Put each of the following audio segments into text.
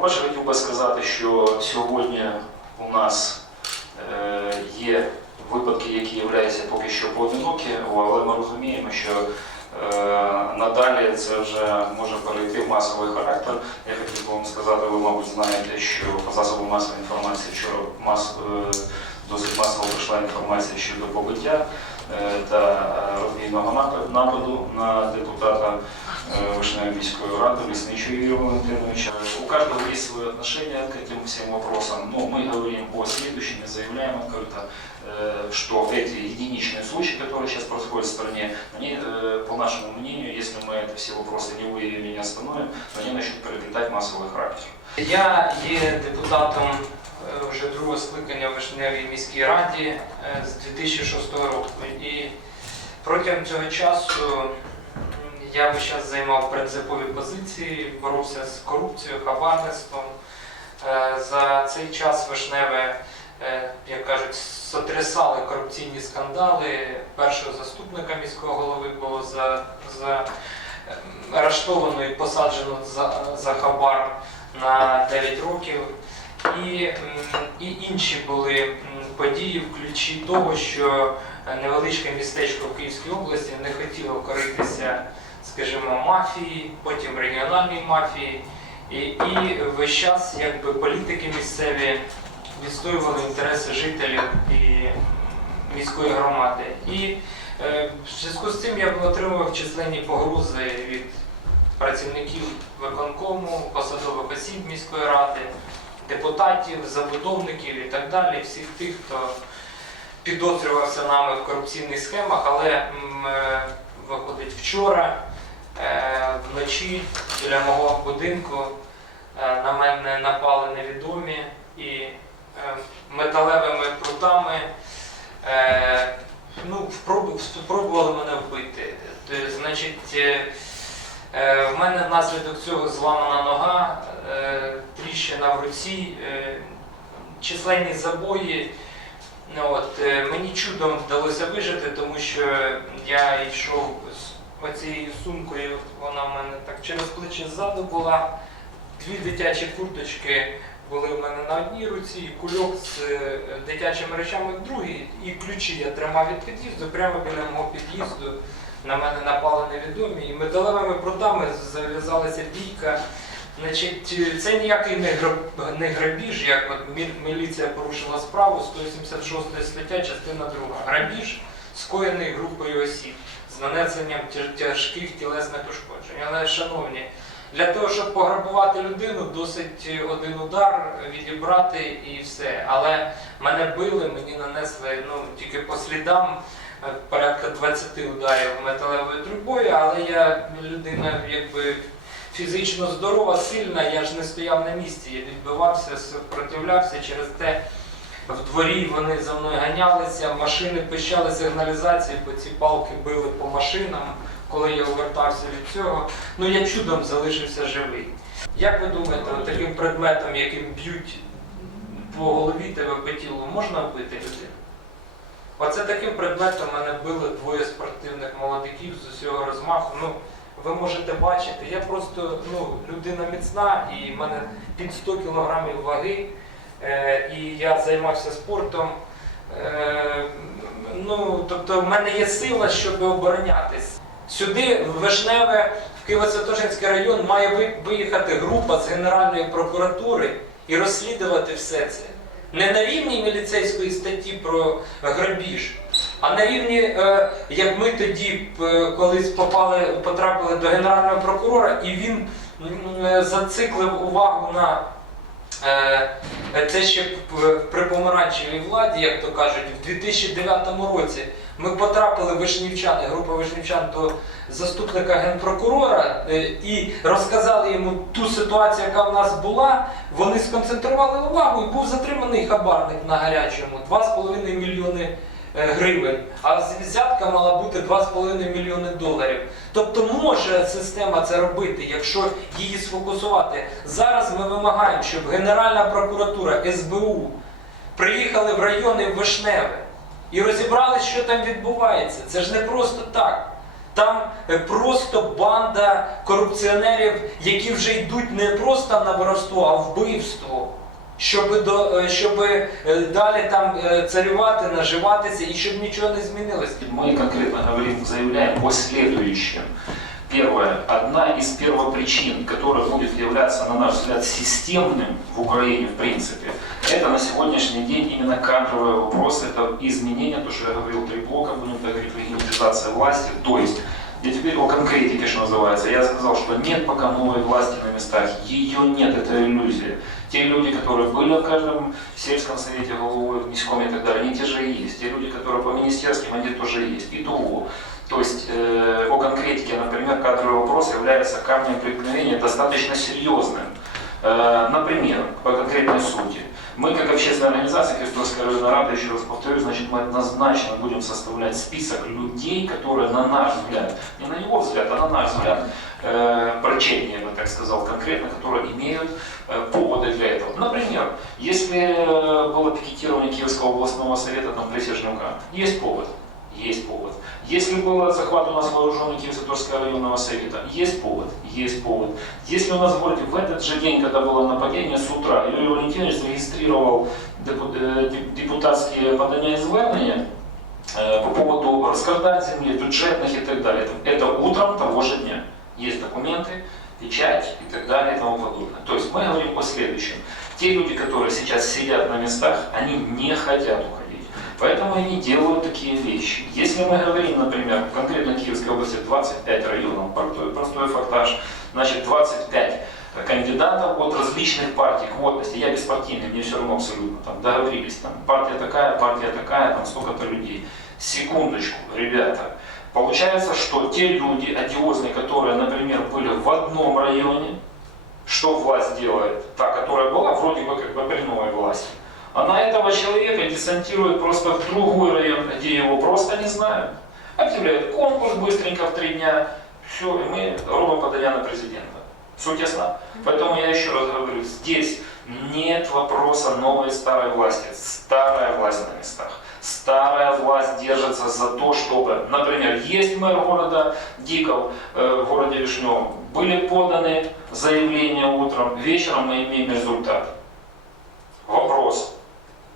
по-перше, хотів би сказати, що сьогодні у нас е, є випадки, які являються поки що поодинокі, але ми розуміємо, що е, надалі це вже може перейти в масовий характер. Я хотів би вам сказати, ви, мабуть, знаєте, що по засобу масової інформації вчора мас, е, досить масово прийшла інформація щодо побиття та е, розбійного напа- нападу на депутата э, Вышной міської ради, Лесничего Юрия Валентиновича. У каждого есть свое отношение к этим всем вопросам, но мы говорим о следующем и заявляем открыто, э, что эти единичные случаи, которые сейчас происходят в стране, они, э, по нашему мнению, если мы эти все вопросы не выявим и не остановим, то они начнут приобретать массовый характер. Я є депутатом е, вже другого скликання в Вишневій міській раді е, з 2006 року. І протягом цього часу я весь час займав принципові позиції, боровся з корупцією, хабарництвом. Е, За цей час Вишневе, е, як кажуть, сотрясали корупційні скандали. Першого заступника міського голови було за, за ем, арештовано і посаджено за, за хабар на 9 років. І, і інші були події в ключі того, що невеличке містечко в Київській області не хотіло коритися, скажімо, мафії, потім регіональній мафії. І, і весь час якби політики місцеві відстоювали інтереси жителів і міської громади. І е, в зв'язку з цим я отримував численні погрози від працівників виконкому, посадових осіб міської ради, депутатів, забудовників і так далі, всіх тих, хто підозрювався нами в корупційних схемах, але е, виходить вчора е, вночі біля мого будинку е, на мене напали невідомі і металевими прутами ну, спробували мене вбити. Значить, В мене внаслідок цього зламана нога, тріщина в руці, е, численні забої. Ну, От, е, мені чудом вдалося вижити, тому що я йшов з оцією сумкою, вона в мене так через плечі ззаду була. Дві дитячі курточки були в мене на одній руці, кульок з е, дитячими речами в другій, і ключі я тримав від під'їзду прямо біля мого під'їзду. На мене напали невідомі, і металевими прутами зав'язалася бійка. Значить, це ніякий не, граб, не грабіж, як от мі- міліція порушила справу, 176 стаття, частина 2. Грабіж скоєний групою осіб з нанесенням тяжких тілесних ушкоджень. Але, шановні, для того, щоб пограбувати людину, досить один удар відібрати і все. Але мене били, мені нанесли ну, тільки по слідам е, порядка 20 ударів металевою трубою, але я людина якби фізично здорова, сильна, я ж не стояв на місці, я відбивався, сопротивлявся через те. В дворі вони за мною ганялися, машини пищали сигналізації, бо ці палки били по машинам, коли я увертався від цього. Ну я чудом залишився живий. Як ви думаєте, таким предметом, яким б'ють по голові тебе по тілу, можна вбити людину? Оце таким предметом мене били двоє спортивних молодиків з усього розмаху. Ну, ви можете бачити, я просто ну, людина міцна і в мене під 100 кілограмів ваги, е, і я займався спортом. Е, ну, тобто в мене є сила, щоб оборонятись. Сюди, в Вишневе, в Києво-Святошинський район, має виїхати група з Генеральної прокуратури і розслідувати все це. Не на рівні міліцейської статті про грабіж, а на рівні, е, як ми тоді е, колись попали, потрапили до генерального прокурора, і він е, зациклив увагу на це ще при помаранчевій владі, як то кажуть, в 2009 році ми потрапили вишнівчани, група вишнівчан до заступника генпрокурора і розказали йому ту ситуацію, яка в нас була. Вони сконцентрували увагу і був затриманий хабарник на гарячому 2,5 мільйони гривень, а взятка мала бути 2,5 мільйони доларів. Тобто може система це робити, якщо її сфокусувати. Зараз ми вимагаємо, щоб Генеральна прокуратура СБУ приїхали в райони Вишневе і розібрали, що там відбувається. Це ж не просто так. Там е, просто банда корупціонерів, які вже йдуть не просто на воровство, а вбивство Щоб, до, е, щоб е, далі там е, царювати, наживатися і щоб нічого не змінилось. Мы конкретно говорим, заявляем о следующем. Первое. Одна из первопричин, которая будет являться, на наш взгляд, системным в Украине, в принципе, это на сегодняшний день именно кадровый вопрос, это изменение, то, что я говорил, три блока, будем так говорить, регионализация власти. То есть, я теперь о конкретике, называется. Я сказал, что нет пока новой власти на местах, ее нет, это иллюзия. Те люди, которые были в каждом сельском совете, головой, в Мискоме и так далее, они те же и есть. Те люди, которые по министерским, они тоже есть. И того. То есть э, о конкретике, например, кадровый вопрос является камнем преткновения достаточно серьезным. Э, например, по конкретной сути. Мы, как общественная организация Христовская районная рада, еще раз повторю, значит, мы однозначно будем составлять список людей, которые, на наш взгляд, не на его взгляд, а на наш взгляд, э, прочтение, я бы так сказал, конкретно, которые имеют э, поводы для этого. Например, если э, было пикетирование Киевского областного совета там, при Сержнюка, есть повод. Есть повод. Если был захват у нас вооруженный Киево-Святошского районного совета, есть повод, есть повод. Если у нас в городе в этот же день, когда было нападение с утра, Юрий Валентинович зарегистрировал э, деп- депутатские подания и э, по поводу раскрадания земли, бюджетных и так далее, это утром того же дня. Есть документы, печать и так далее и тому подобное. То есть мы говорим о следующем. Те люди, которые сейчас сидят на местах, они не хотят уходить. Поэтому они делают такие вещи. Если мы говорим, например, конкретно Киевской области 25 районов, простой, простой фактаж, значит 25 кандидатов от различных партий, квотности, я беспартийный, мне все равно абсолютно, там договорились, там партия такая, партия такая, там столько-то людей. Секундочку, ребята, Получается, что те люди одиозные, которые, например, были в одном районе, что власть делает? Та, которая была вроде бы как бы при новой власти. Она этого человека десантирует просто в другой район, где его просто не знают. Объявляет конкурс быстренько в три дня. Все, и мы робим подання на президента. Суть ясна? Поэтому я еще раз говорю, здесь нет вопроса новой и старой власти. Старая власть на местах. Старая власть держится за то, чтобы, например, есть мэр города Диков э, в городе Вишневом, были поданы заявления утром, вечером мы имеем результат. Вопрос.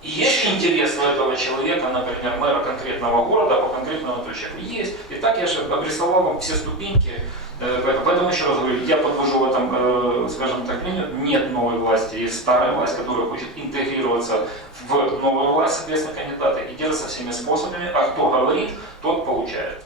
Есть интерес у этого человека, например, мэра конкретного города по конкретному человеку? Есть. И так я же обрисовал вам все ступеньки. Э, Поэтому, еще раз говорю, я подвожу в этом, э, скажем так, линию. Нет новой власти, есть старая власть, которая хочет интегрироваться в новую власть, соответственно, кандидаты, и держится всеми способами, а кто говорит, тот получает.